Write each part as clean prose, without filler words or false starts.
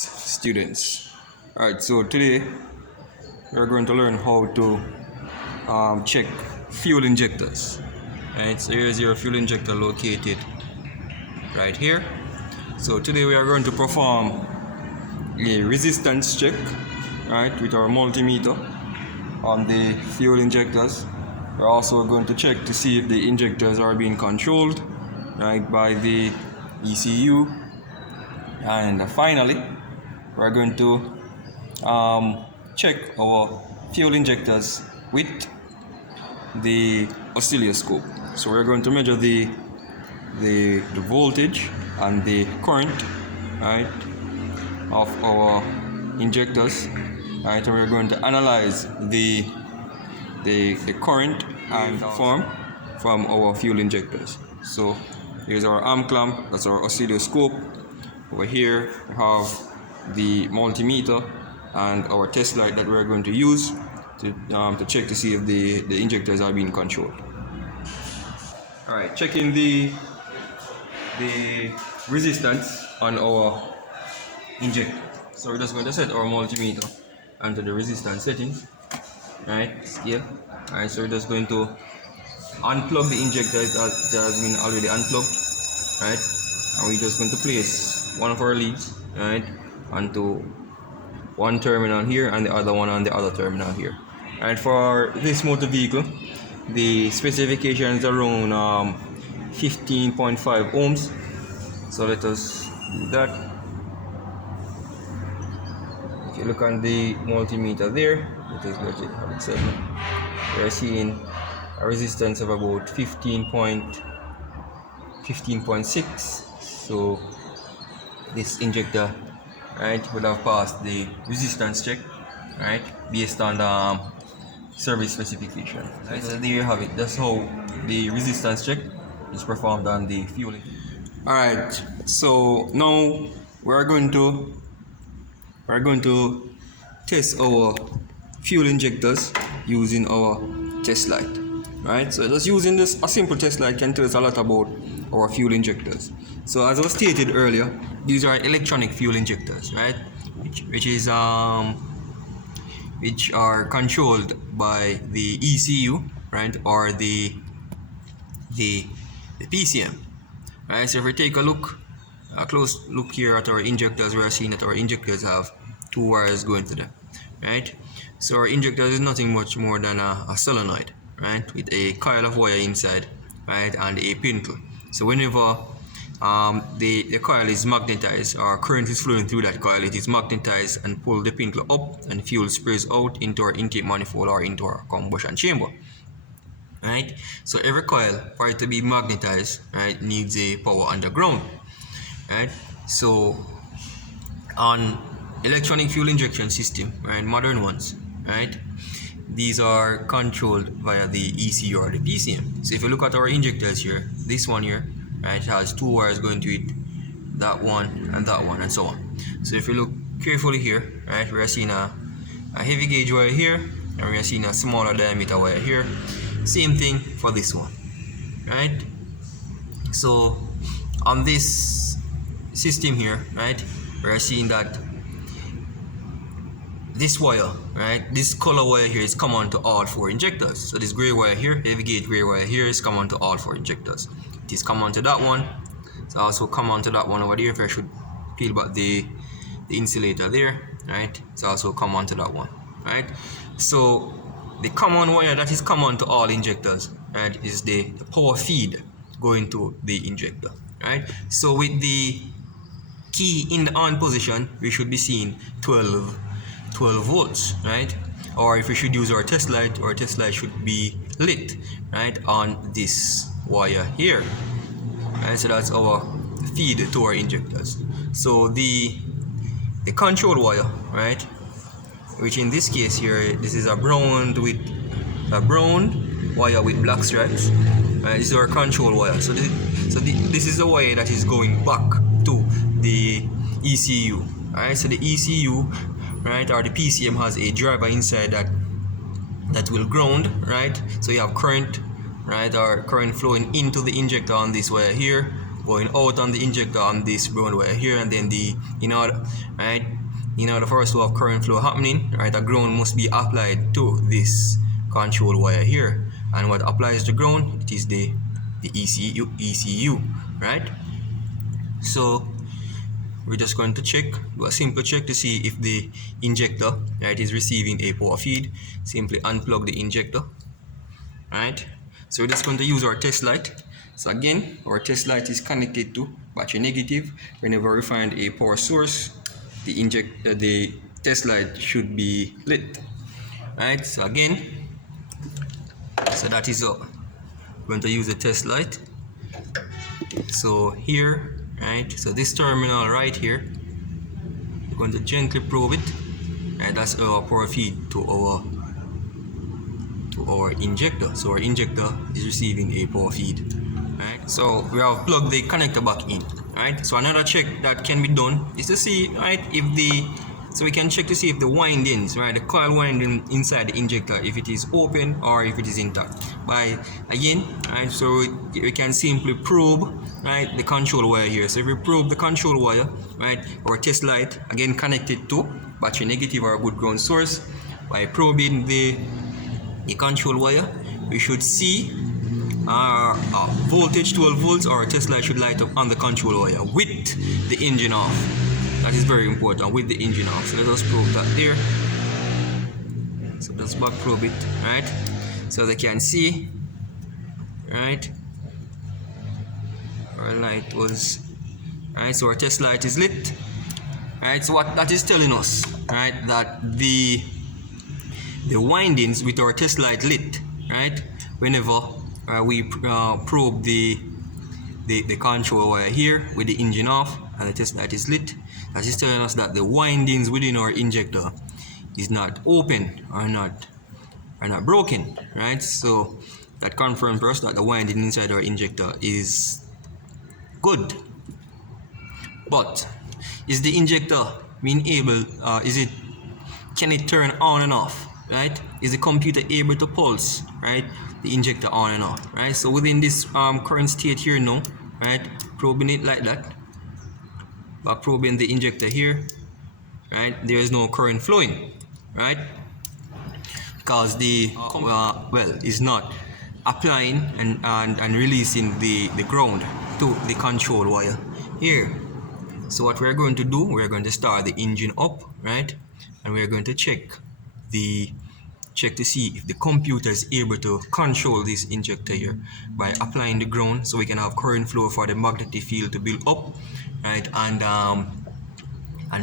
students. Alright, so today we're going to learn how to check fuel injectors. Right, so here's your fuel injector located right here. So today we are going to perform a resistance check, right, with our multimeter on the fuel injectors. We're also going to check to see if the injectors are being controlled, right, by the ECU. And finally, we're going to check our fuel injectors with the oscilloscope. So we're going to measure the voltage and the current, right, of our injectors, right, and we're going to analyze the current and form from our fuel injectors. So here's our arm clamp, that's our oscilloscope. Over here we have the multimeter and our test light that we're going to use to check to see if the injectors are being controlled. Alright, checking the resistance on our injector. So we're just going to set our multimeter onto the resistance settings. Right, scale. Alright, so we're just going to unplug the injector. It has been already unplugged. Right, and we're just going to place one of our leads, right, onto one terminal here and the other one on the other terminal here. And for this motor vehicle, the specifications are around 15.5 ohms. So let us do that. If you look on the multimeter there, let us get it how it said. We are seeing a resistance of about 15.6. So this injector, right, would have passed the resistance check, right, based on the service specification. Right, so there you have it. That's how the resistance check is performed on the fuel. Alright, so now we're going to test our fuel injectors using our test light. Right, so just using a simple test light can tell us a lot about our fuel injectors. So as I stated earlier, these are electronic fuel injectors, right, which are controlled by the ECU, right, or the PCM. Right, so if we take a close look here at our injectors, we are seeing that our injectors have two wires going to them, right? So our injector is nothing much more than a solenoid, right, with a coil of wire inside, right, and a pintle. So whenever the coil is magnetized or current is flowing through that coil, it is magnetized and pull the pintle up, and fuel sprays out into our intake manifold or into our combustion chamber. Right, so every coil, for it to be magnetized, right, needs a power underground. Right, so on electronic fuel injection system, right, modern ones, right, these are controlled via the ECU or the PCM. So if you look at our injectors here, this one here, right, has two wires going to it, that one and so on. So if you look carefully here, right, we are seeing a heavy gauge wire here, and we are seeing a smaller diameter wire here. Same thing for this one, right? So on this system here, right, we are seeing that this wire, right, this color wire here is common to all four injectors. So this gray wire here, heavy gauge gray wire here, is common to all four injectors. It is common to that one. It's also common to that one over there. If I should peel back the insulator there, right, it's also common to that one, right? So the common wire that is common to all injectors, right, is the power feed going to the injector, right? So with the key in the on position, we should be seeing 12 volts, right? Or if we should use our test light should be lit, right, on this wire here. Right, so that's our feed to our injectors. So the control wire, right, which in this case here, this is a brown wire with black stripes. Right, this is our control wire. So this is the wire that is going back to the ECU. Right, so the ECU, right, or the PCM has a driver inside that will ground, right. So you have current, right, or current flowing into the injector on this wire here, going out on the injector on this ground wire here, and then in order for us to have current flow happening, right, a ground must be applied to this control wire here, and what applies the ground, it is the ECU, right? So we're just going to do a simple check to see if the injector, right, is receiving a power feed. Simply unplug the injector, right? So we're just going to use our test light. So again, our test light is connected to battery negative. Whenever we find a power source, the test light should be lit, right? So again, so that is all. We're going to use the test light. So here, right, so this terminal right here, we're going to gently probe it, and that's our power feed to our injector. So our injector is receiving a power feed, right? So we have plugged the connector back in, right? So another check that can be done is to see, right, so we can check to see if the windings, right, the coil winding inside the injector, if it is open or if it is intact. By again, right, so we can simply probe, right, the control wire here. So if we probe the control wire, right, our test light again connected to battery negative or a good ground source, by probing the control wire, we should see our voltage 12 volts, or our test light should light up on the control wire with the engine off. That is very important, with the engine off. So let us probe that there. So let's back probe it, right? So they can see, right, our light was, right, so our test light is lit, right? So what that is telling us, right, that the windings with our test light lit, right, whenever we probe the control wire here with the engine off and the test light is lit, that is telling us that the windings within our injector is not open or not broken, right? So that confirms for us that the winding inside our injector is good. But is the injector being able, can it turn on and off, right? Is the computer able to pulse, right, the injector on and off, right? So within this current state here now, right, probing it like that, probing the injector here, right, there is no current flowing, right, because the is not applying and releasing the ground to the control wire here. So what we're going to do, we're going to start the engine up, right, and we're going to check to see if the computer is able to control this injector here by applying the ground, so we can have current flow for the magnetic field to build up, right, and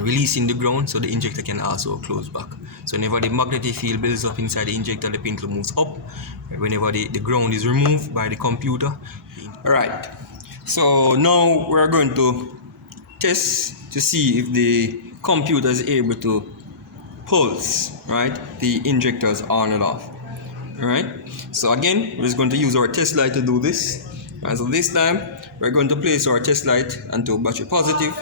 releasing the ground, so the injector can also close back. So whenever the magnetic field builds up inside the injector, the pin moves up. Whenever the ground is removed by the computer. Alright, so now we're going to test to see if the computer is able to pulse, right, the injectors on and off. Alright, so again, we're just going to use our test light to do this. And so this time, we're going to place our test light onto battery positive,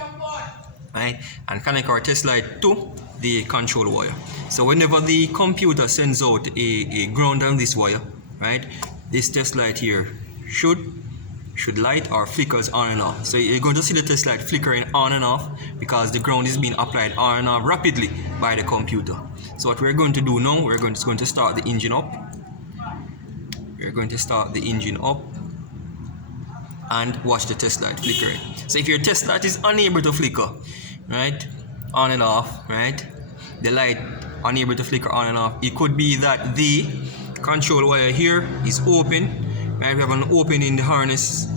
right, and connect our test light to the control wire. So whenever the computer sends out a ground on this wire, right, this test light here should light or flickers on and off. So you're going to see the test light flickering on and off because the ground is being applied on and off rapidly by the computer. So what we're going to do now, we're going to start the engine up. We're going to start the engine up and watch the test light flickering. So if your test light is unable to flicker, right, on and off, right, the light unable to flicker on and off, it could be that the control wire here is open, right? We have an opening in the harness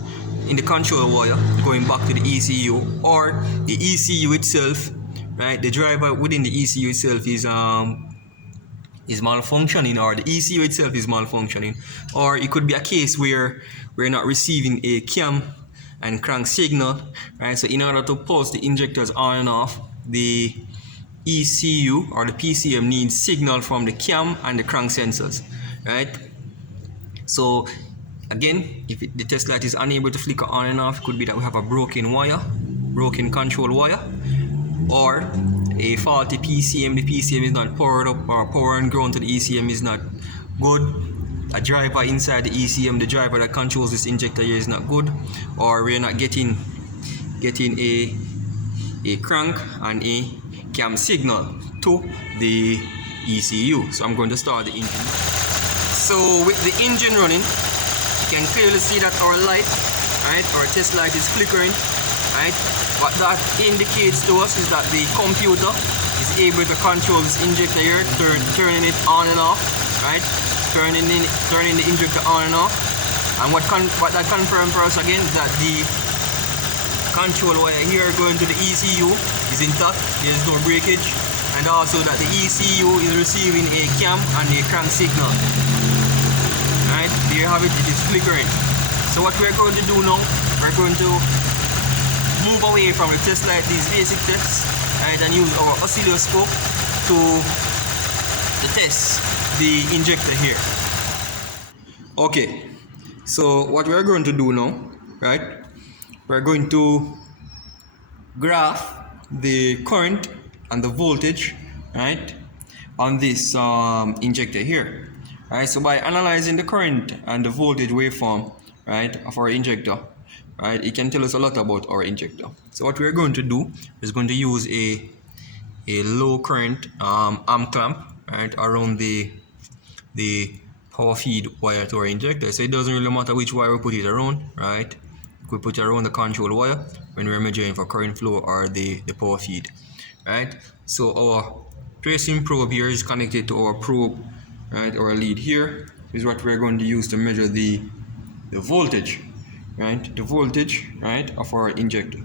in the control wire going back to the ECU, or the ECU itself, right, the driver within the ECU itself is malfunctioning, or the ECU itself is malfunctioning, or it could be a case where we're not receiving a cam and crank signal, right? So in order to pulse the injectors on and off, the ECU or the PCM needs signal from the cam and the crank sensors, right? So again, if the test light is unable to flicker on and off, it could be that we have a broken control wire, or a faulty PCM. The PCM is not powered up, or power and ground to the ECM is not good, a driver inside the ECM, the driver that controls this injector here is not good, or we're not getting a crank and a cam signal to the ECU. So I'm going to start the engine. So with the engine running, you can clearly see that our light, right, our test light is flickering, right? What that indicates to us is that the computer is able to control this injector here, turning it on and off, right? Turning the injector on and off. And what that confirms for us again is that the control wire here going to the ECU is intact, there is no breakage, and also that the ECU is receiving a cam and a crank signal. Right, there you have it, it is flickering. So what we're going to do now, we're going to move away from the test light, these basic tests, right, and use our oscilloscope to test the injector here. Okay, so what we're going to do now, right, we're going to graph the current and the voltage, right, on this injector here. Right, so by analyzing the current and the voltage waveform, right, of our injector, right, it can tell us a lot about our injector. So what we're going to do is going to use a low current arm clamp, right, around the power feed wire to our injector. So it doesn't really matter which wire we put it around, right? We put it around the control wire when we're measuring for current flow or the power feed, right? So our tracing probe here is connected to our probe, right? Our lead here is what we're going to use to measure the voltage, right? The voltage, right, of our injector.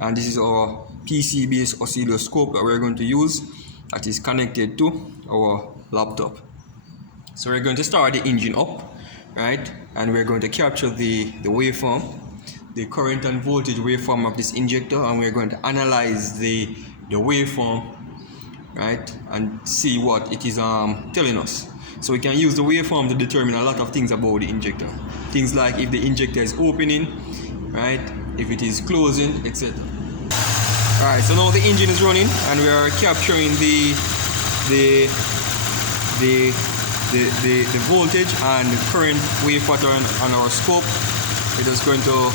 And this is our PC-based oscilloscope that we're going to use that is connected to our laptop. So we're going to start the engine up, right? And we're going to capture the waveform, the current and voltage waveform of this injector, and we're going to analyze the waveform, right, and see what it is telling us. So we can use the waveform to determine a lot of things about the injector. Things like if the injector is opening, right, if it is closing, etc. Alright, so now the engine is running and we are capturing the voltage and current wave pattern on our scope. We're just going to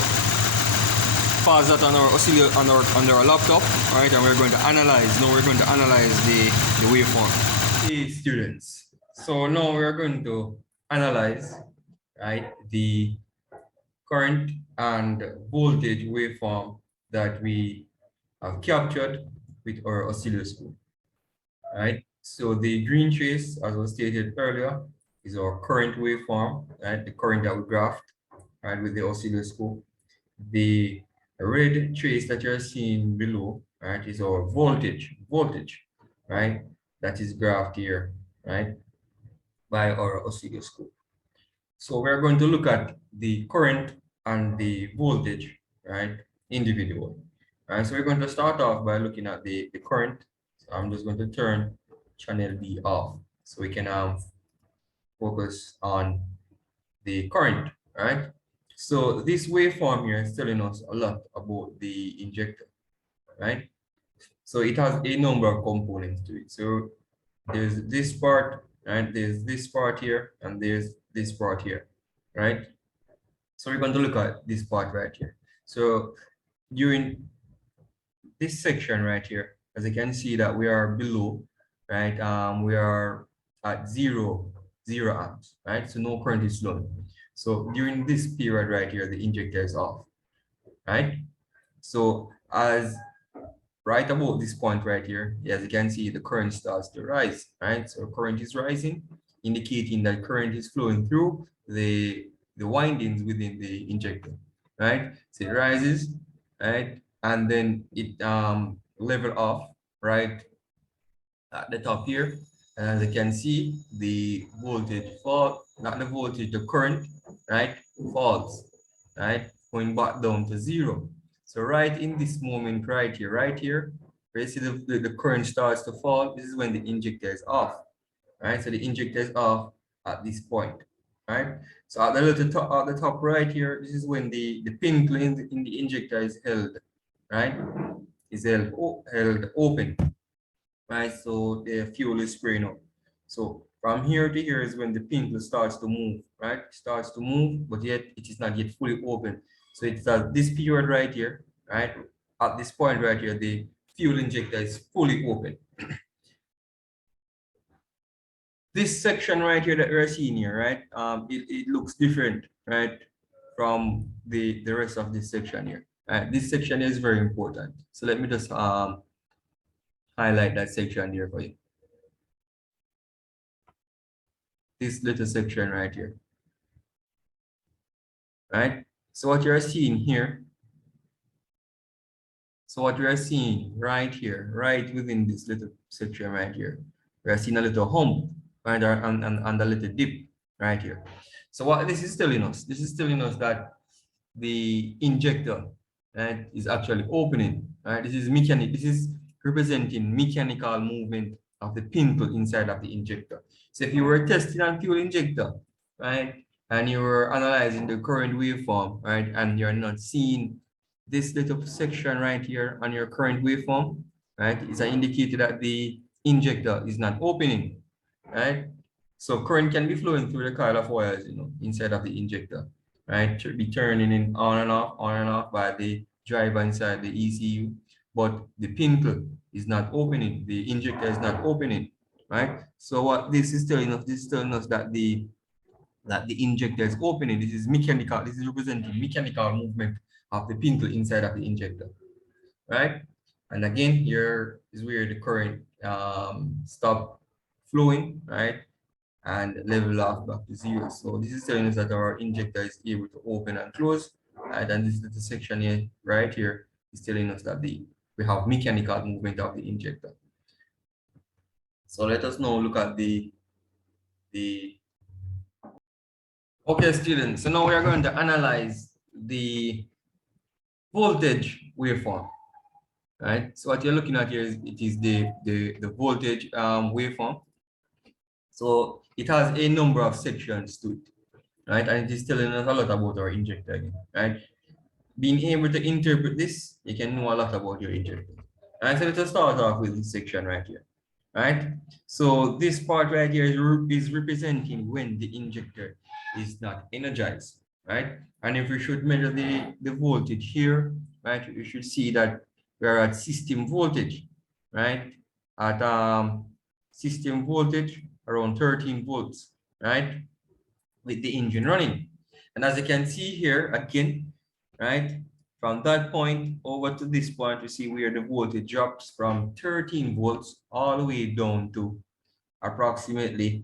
pause that on our laptop, right? And we're going to analyze. Now we're going to analyze the waveform. Hey students, so now we're going to analyze, right, the current and voltage waveform that we have captured with our oscilloscope, right? So the green trace, as was stated earlier, is our current waveform, right? The current that we graphed, right, with the oscilloscope. The red trace that you're seeing below, right, is our voltage, right? That is graphed here, right, by our oscilloscope. So we're going to look at the current and the voltage, right, individually. Right, so we're going to start off by looking at the current. So I'm just going to turn channel B off so we can focus on the current, right? So this waveform here is telling us a lot about the injector, right? So it has a number of components to it. So there's this part, right? There's this part here, and there's this part here, right? So we're going to look at this part right here. So during this section right here, as you can see that we are below, right? We are at zero amps, right? So no current is flowing. So during this period right here, the injector is off, right? So as right about this point right here, as you can see, the current starts to rise, right? So current is rising, indicating that current is flowing through the windings within the injector, right? So it rises, right? And then it level off right at the top here. And as you can see, the voltage fall, not the voltage, the current, right, falls, right, going back down to zero. So right in this moment right here, where you see the current starts to fall, this is when the injector is off, right? So the injector is off at this point, right? So at the top right here, this is when the pin in the injector is held, right? Is held open, right? So the fuel is spraying up. So from here to here is when the pintle starts to move, right? Starts to move, but yet it is not yet fully open. So it's at this period right here, right? At this point right here, the fuel injector is fully open. This section right here that we're seeing here, right? It looks different, right? From the rest of this section here. Right? This section is very important. So let me just highlight that section here for you. This little section right here. Right? So what you're seeing here, so what we are seeing right here, right within this little section right here, we are seeing a little hump, right, and a little dip right here. So what this is telling us, that the injector, right, is actually opening, right? This is representing mechanical movement of the pintle inside of the injector. So if you were testing a fuel injector, right, and you were analyzing the current waveform, right, and you're not seeing this little section right here on your current waveform, right, is an indicator that the injector is not opening, right? So current can be flowing through the coil of wires, inside of the injector, right? To be turning in on and off by the driver inside the ECU, but the pintle is not opening, the injector is not opening, right? So what this is telling us, that the injector is opening. This is mechanical. This is representing mechanical movement of the pintle inside of the injector, right? And again, here is where the current stop flowing, right? And level off back to zero. So this is telling us that our injector is able to open and close. And then this little section here, right here, is telling us that we have mechanical movement of the injector. So let us now look at the okay, students. So now we are going to analyze the voltage waveform, right? So what you're looking at here is the voltage waveform. So it has a number of sections to it, right? And it is telling us a lot about our injector again, right? Being able to interpret this, you can know a lot about your injector. And so let's start off with this section right here, right? So this part right here is representing when the injector is not energized, right? And if we should measure the voltage here, right, you should see that we are at system voltage, right? At system voltage around 13 volts, right? With the engine running. And as you can see here, again, right, from that point over to this point, you see where the voltage drops from 13 volts all the way down to approximately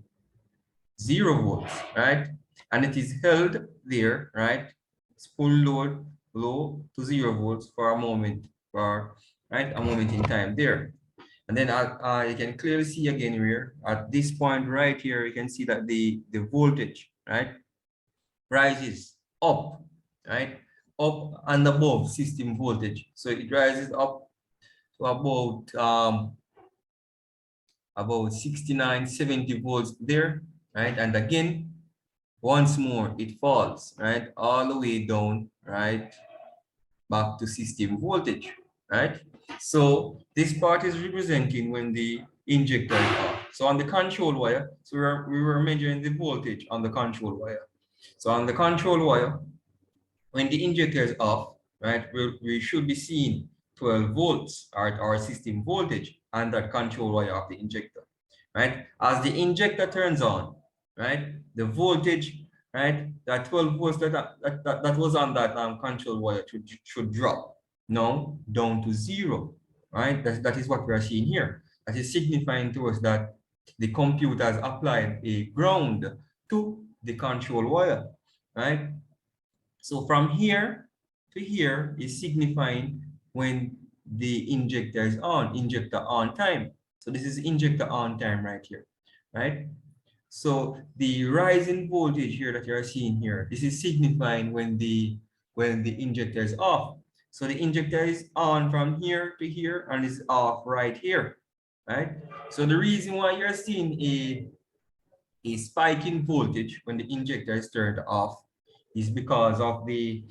0 volts, right? And it is held there, right? It's full load, low to 0 volts for a moment, right, a moment in time there. And then you can clearly see again here at this point right here, you can see that the voltage, right, rises up, right, up and above system voltage. So it rises up to about 69, 70 volts there, right? And again, once more, it falls, right, all the way down, right, back to system voltage, right? So this part is representing when the injector is off. So on the control wire, so we were measuring the voltage on the control wire. So on the control wire, when the injector is off, right, we should be seeing 12 volts at our system voltage on that control wire of the injector, right? As the injector turns on, right, the voltage, right, that 12 volts that was on that control wire should drop now down to 0, right? That is what we are seeing here. That is signifying to us that the computer has applied a ground to the control wire, right? So from here to here is signifying when the injector is on, injector on time. So this is injector on time right here, right? So the rising voltage here that you're seeing here, this is signifying when the injector is off. So the injector is on from here to here and is off right here, right? So the reason why you're seeing a spike in voltage when the injector is turned off is because of the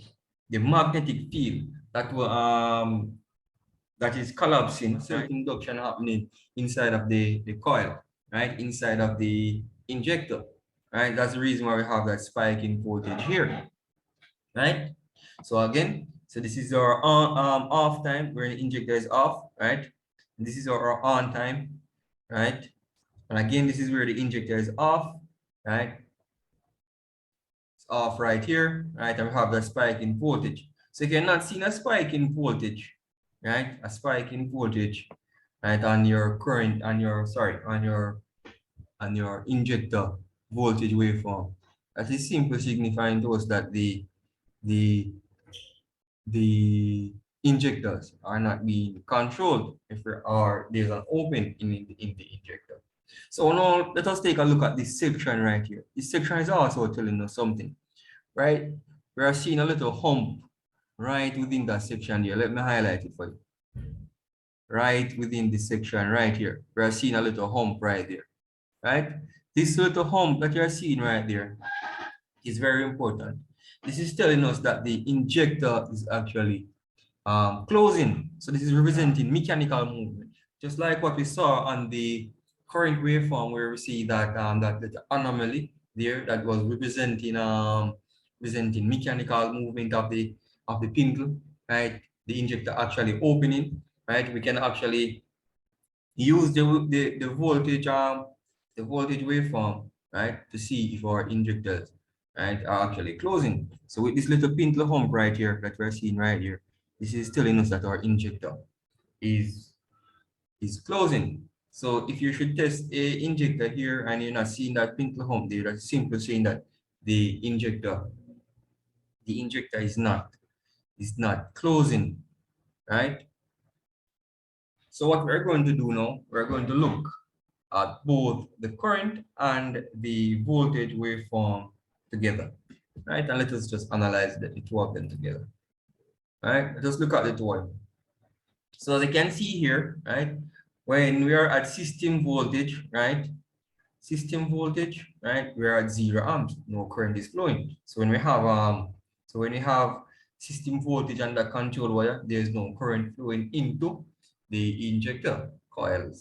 magnetic field that is collapsing, self-induction happening inside of the coil, right, inside of the injector, right? That's the reason why we have that spike in voltage here, right? So again, so this is our off time where the injector is off, right? And this is our on time, right? And again, this is where the injector is off, right? It's off right here, right? And we have the spike in voltage. So if you're not seeing a spike in voltage, right? A spike in voltage, right? On your current, on your, sorry, on your injector voltage waveform. That is simply signifying to us that the the injectors are not being controlled if there are there's an open in the injector. So now let us take a look at this section right here. This section is also telling us something, right? We are seeing a little hump right within that section here. Let me highlight it for you. Right within this section right here, we are seeing a little hump right there, right? This little hump that you're seeing right there is very important. This is telling us that the injector is actually closing. So this is representing mechanical movement, just like what we saw on the current waveform, where we see that that anomaly there that was representing mechanical movement of the pintle, right? The injector actually opening, right? We can actually use the voltage waveform, right, to see if our injectors, right, are actually closing. So with this little pintle hump right here that we're seeing right here, this is telling us that our injector is closing. So if you should test a injector here and you're not seeing that pintle hump there, that's simply saying that the injector is not closing, right? So what we're going to do now, we're going to look at both the current and the voltage waveform together, right? And let us just analyze the two of them together, right? Let us look at the two of them. So as you can see here, right, when we are at system voltage, right, we are at 0 amps, no current is flowing. So when we have system voltage under control wire, there's no current flowing into the injector coil,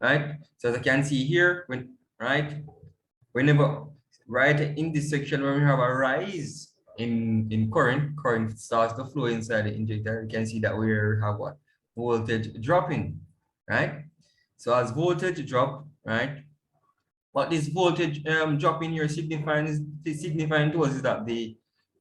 right? So as you can see here, whenever right in this section when we have a rise in current starts to flow inside the injector, you can see that we have what? Voltage dropping, right? So as voltage drop, right? What this voltage dropping here signifying to us is that the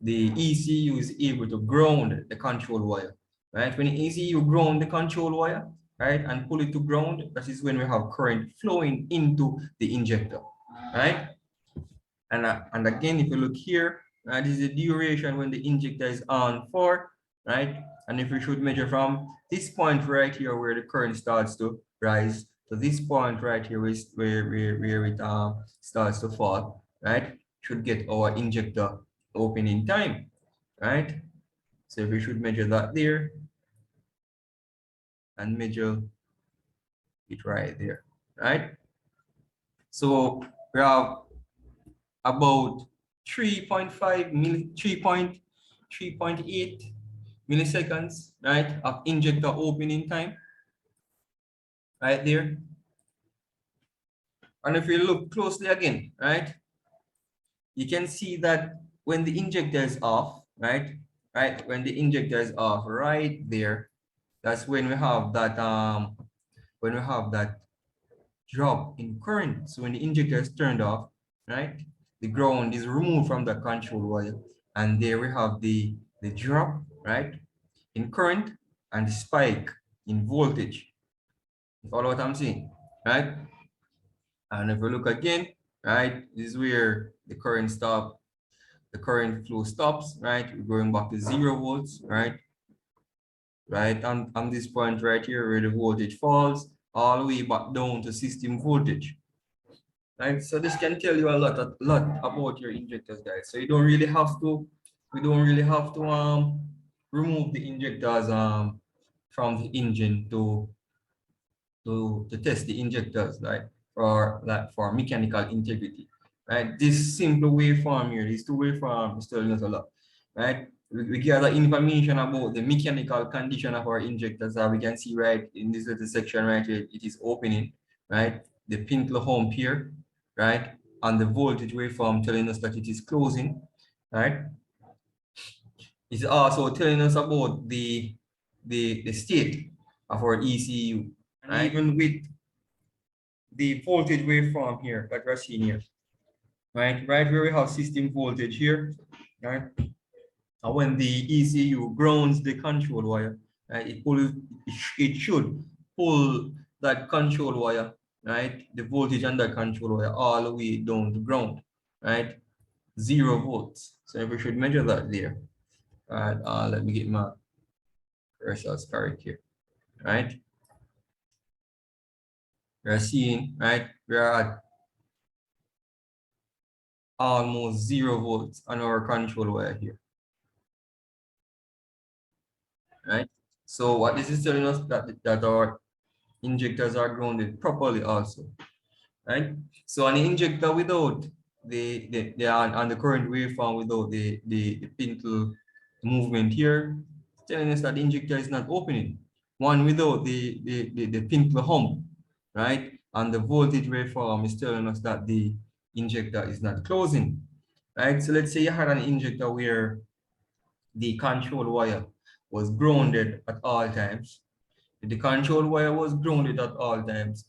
ECU is able to ground the control wire, right? When the ECU ground the control wire, right, and pull it to ground, that is when we have current flowing into the injector, right? And again, if you look here, this is the duration when the injector is on for, right? And if we should measure from this point right here where the current starts to rise to this point right here where it starts to fall, right? Should get our injector opening time, right? So if we should measure that there and measure it right there, right? So we have about 3.8 milliseconds, right, of injector opening time, right there. And if you look closely again, right, you can see that when the injector is off, right, when the injector is off, right there, that's when we have that drop in current. So when the injector is turned off, right, the ground is removed from the control wire, and there we have the drop, right, in current and the spike in voltage. You follow what I'm saying, right? And if we look again, right, this is where the current flow stops, right? We're going back to 0 volts, right? Right on this point right here where the voltage falls all the way back down to system voltage. Right, so this can tell you a lot about your injectors, guys. So you don't really have to, we don't really have to remove the injectors from the engine to test the injectors, like for mechanical integrity. Right, this simple waveform here, these two waveforms is telling us a lot. Right, we gather information about the mechanical condition of our injectors. We can see right in this little section right here, it is opening, right? The pink hump here, right? And the voltage waveform telling us that it is closing, right? It's also telling us about the state of our ECU, and right? Even with the voltage waveform here that we're seeing here, right? Right where we have system voltage here, right? And when the ECU grounds the control wire, right, it should pull that control wire, right, the voltage on that control wire all the way down to ground, right, 0 volts. So we should measure that there. All right, let me get my cursor correct here, right? We're seeing, right, we're at almost 0 volts on our control wire here, right? So what this is telling us that our injectors are grounded properly also, right? So an injector without the on the current waveform without the pintle movement here, telling us that the injector is not opening. One without the pintle hump, right? And the voltage waveform is telling us that the injector is not closing, right? So let's say you had an injector where the control wire was grounded at all times. If the control wire was grounded at all times,